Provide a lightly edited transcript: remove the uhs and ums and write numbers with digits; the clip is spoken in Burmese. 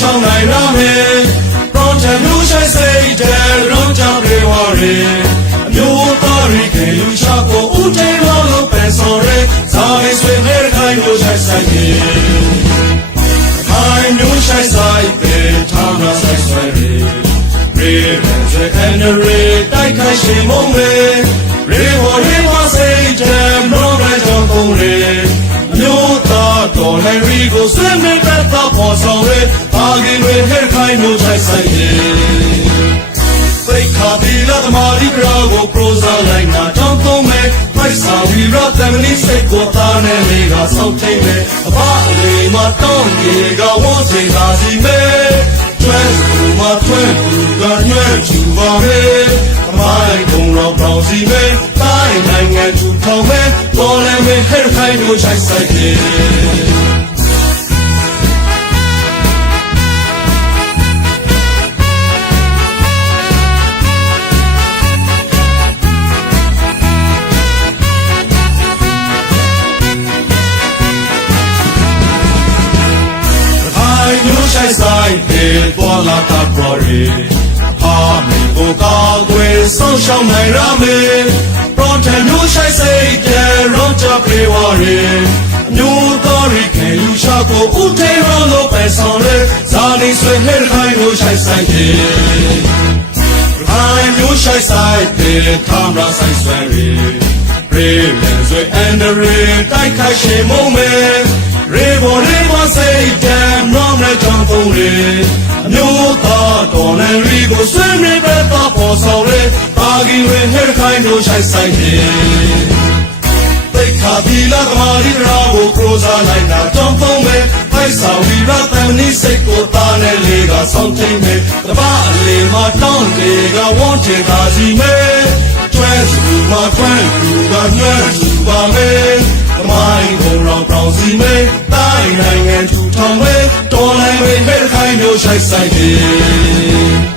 ဆောင်နိုင်ရမယ်ပရောတန်မျိုးဆိုင်စိတ်တဲ့ရုံးကြောင့်တွေဝရဲအမျိုးသားရိခေလူရှာကိုဦးတေရောလို့ပန်ဆောင်ရဲဇာမေဆွေနဲ့ခိုင်မျိုးဆိုင်ဆိုင်ပြေခိုင်မျိုးဆိုင်ဆိုင်ပြေထောင်းရဆိုင်ဆွဲရဲရေဆွေand the ray တိုက်ခိုက်ရှင်မုံမေရေဝစိတ်တဲ့မောရကြောင့်ကုန်ရဲမျိုးသားတော်နိုင်ရီကိုဆွေးမေးတဲ့ပေါ်ဆောင်ရဲဘာကင်တွေဟဲ့ခိုင်မျိုးဆိုင်ဆိုင်ပြေသိခါဒီလာသမားဒီကြောကိုပရိုဇာလိုက်နာတောင်းသုံးမယ်ဖိုက်စာဝီရသမနီစိတ်ကိုသားနဲ့လေးကစောင့်ထိန်မယ်အဘအလေးမတောင်းကြီးကဝန်းစိတ်သာစီမယ်ကျွမ်းသူမထွန်းသူကညွှဲချူပါမယ်အမိုင်းကုံတော့ပေါင်းစီမယ်တိုင်းနိုင်ငံထူထောင်မယ်ပေါ်လည်းမယ်ဟဲ့ခိုင်မျိုးဆိုင်ဆိုင်ပြေဆိုင်ပေပေါ်လာတာပေါ်ရီဟာမီကိုကောက်ွယ်ဆုံးရှောင်းနိုင်ရမယ်ပရောတန်မျိုးဆိုင်စိတ်တဲ့ရောကြပြေဝရဲအမျိုးသားရိခေလူရှာကိုဦးတေရောလို့ပဲဆောင်ရဲဇာနေဆွေဟဲ့ခိုင်မျိုးဆိုင်ဆိုင်ပြေခိုင်မျိုးဆိုင်ဆိုင်ပေကာမရာဆိုင်ဆွဲရဲရေလည်းဆွေအန်ဒရီတိုက်ခိုက်ရှင်မုံမဲရေဘောစိတ်တဲ့မောင်နဲ့ကြောင့်ကုန်ရဲအမျိုးသားတော်လည်းရီကိုဆွေးမြေပဲတော့ပေါ်ဆောင်ရဲဘာကင်တွေဟဲ့ခိုင်မျိုးဆိုင်ဆိုင်ပြေသိခါဒီလာသမားဒီရာကိုပရိုဇာလိုက်နာတောင်းသုံးမယ်ဖိုက်စာဝီရသမနီစိတ်ကိုသားနဲ့လေးကစောင့်ထိန်မယ်တပတ်အလေးမှာတောင်းလေးကဝန်းတင်သာစီမယ်ကျွဲစုမှာထွန်းသူကညွှဲစုပါမယ်သမိုင်းကုန်တော့ပေါင်းစီမယ်တိုင်းနိုင်ငံထူထောင်မယ်တော်လည်းပဲဟဲ့ခိုင်မျိုးဆိုင်ဆိုင်ပြေ